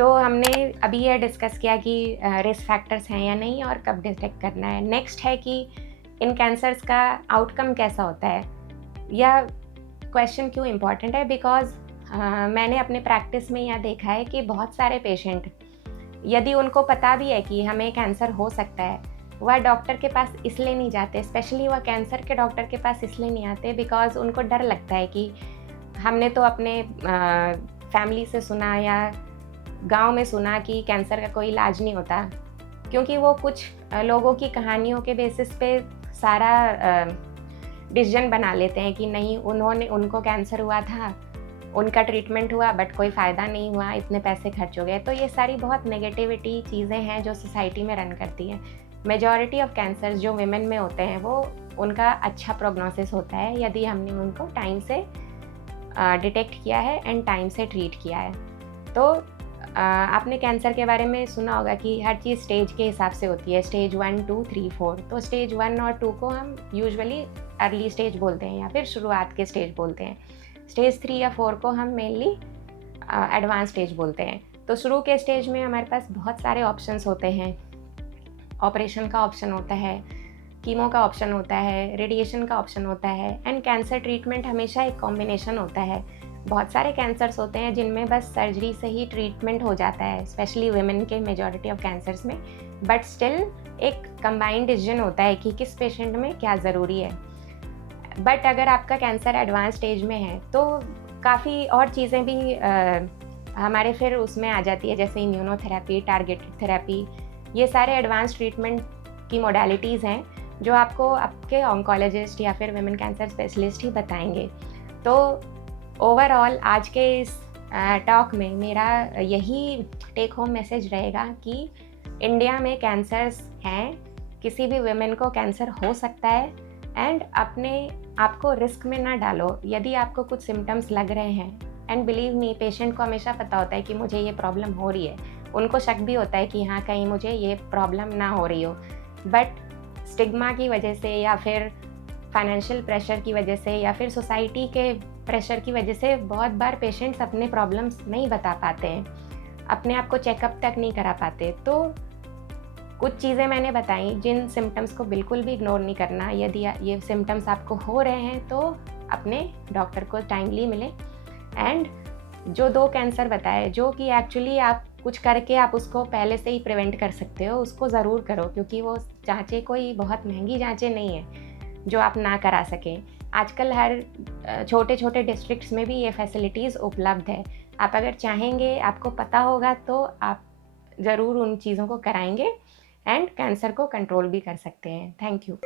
तो हमने अभी ये डिस्कस किया कि रिस्क फैक्टर्स हैं या नहीं और कब डिटेक्ट करना है। नेक्स्ट है कि इन कैंसर्स का आउटकम कैसा होता है। यह क्वेश्चन क्यों इम्पॉर्टेंट है, बिकॉज़ मैंने अपने प्रैक्टिस में यह देखा है कि बहुत सारे पेशेंट, यदि उनको पता भी है कि हमें कैंसर हो सकता है, वह डॉक्टर के पास इसलिए नहीं जाते, स्पेशली वह कैंसर के डॉक्टर के पास इसलिए नहीं आते बिकॉज़ उनको डर लगता है कि हमने तो अपने फैमिली से सुना या गांव में सुना कि कैंसर का कोई इलाज नहीं होता, क्योंकि वो कुछ लोगों की कहानियों के बेसिस पे सारा डिसीजन बना लेते हैं कि नहीं, उनको कैंसर हुआ था, उनका ट्रीटमेंट हुआ बट कोई फ़ायदा नहीं हुआ, इतने पैसे खर्च हो गए। तो ये सारी बहुत नेगेटिविटी चीज़ें हैं जो सोसाइटी में रन करती हैं। मेजॉरिटी ऑफ कैंसर्स जो विमेन में होते हैं वो उनका अच्छा प्रोग्नोसिस होता है यदि हमने उनको टाइम से डिटेक्ट किया है एंड टाइम से ट्रीट किया है। तो आपने कैंसर के बारे में सुना होगा कि हर चीज़ स्टेज के हिसाब से होती है, स्टेज 1, 2, 3, 4। तो स्टेज 1 और 2 को हम यूजुअली अर्ली स्टेज बोलते हैं या फिर शुरुआत के स्टेज बोलते हैं। स्टेज 3 या 4 को हम मेनली एडवांस स्टेज बोलते हैं। तो शुरू के स्टेज में हमारे पास बहुत सारे ऑप्शंस होते हैं। ऑपरेशन का ऑप्शन होता है, कीमो का ऑप्शन होता है, रेडिएशन का ऑप्शन होता है, एंड कैंसर ट्रीटमेंट हमेशा एक कॉम्बिनेशन होता है। बहुत सारे कैंसर्स होते हैं जिनमें बस सर्जरी से ही ट्रीटमेंट हो जाता है, स्पेशली वुमेन के मेजॉरिटी ऑफ कैंसर्स में, बट स्टिल एक कंबाइंड डिसीजन होता है कि किस पेशेंट में क्या ज़रूरी है। बट अगर आपका कैंसर एडवांस स्टेज में है तो काफ़ी और चीज़ें भी हमारे फिर उसमें आ जाती है, जैसे इम्यूनोथेरेपी, टारगेटेड थेरेपी। ये सारे एडवांस ट्रीटमेंट की मोडालिटीज़ हैं जो आपको आपके ऑन्कोलॉजिस्ट या फिर वुमेन कैंसर स्पेशलिस्ट ही बताएंगे। तो ओवरऑल आज के इस टॉक में मेरा यही टेक होम मैसेज रहेगा कि इंडिया में कैंसर्स हैं, किसी भी वुमेन को कैंसर हो सकता है, एंड अपने आप को रिस्क में ना डालो। यदि आपको कुछ सिम्टम्स लग रहे हैं, एंड बिलीव मी, पेशेंट को हमेशा पता होता है कि मुझे ये प्रॉब्लम हो रही है, उनको शक भी होता है कि हाँ कहीं मुझे ये प्रॉब्लम ना हो रही हो, बट स्टिग्मा की वजह से या फिर फाइनेंशियल प्रेशर की वजह से या फिर सोसाइटी के प्रेशर की वजह से बहुत बार पेशेंट्स अपने प्रॉब्लम्स नहीं बता पाते हैं, अपने आप को चेकअप तक नहीं करा पाते। तो कुछ चीज़ें मैंने बताई जिन सिम्टम्स को बिल्कुल भी इग्नोर नहीं करना। यदि ये सिम्टम्स आपको हो रहे हैं तो अपने डॉक्टर को टाइमली मिलें, एंड जो 2 कैंसर बताए जो कि एक्चुअली आप कुछ करके आप उसको पहले से ही प्रिवेंट कर सकते हो, उसको ज़रूर करो, क्योंकि वो जाँचें कोई बहुत महंगी जाँचें नहीं है जो आप ना करा सकें। आजकल हर छोटे छोटे डिस्ट्रिक्ट्स में भी ये फैसिलिटीज़ उपलब्ध है। आप अगर चाहेंगे, आपको पता होगा, तो आप ज़रूर उन चीज़ों को कराएंगे एंड कैंसर को कंट्रोल भी कर सकते हैं। Thank you.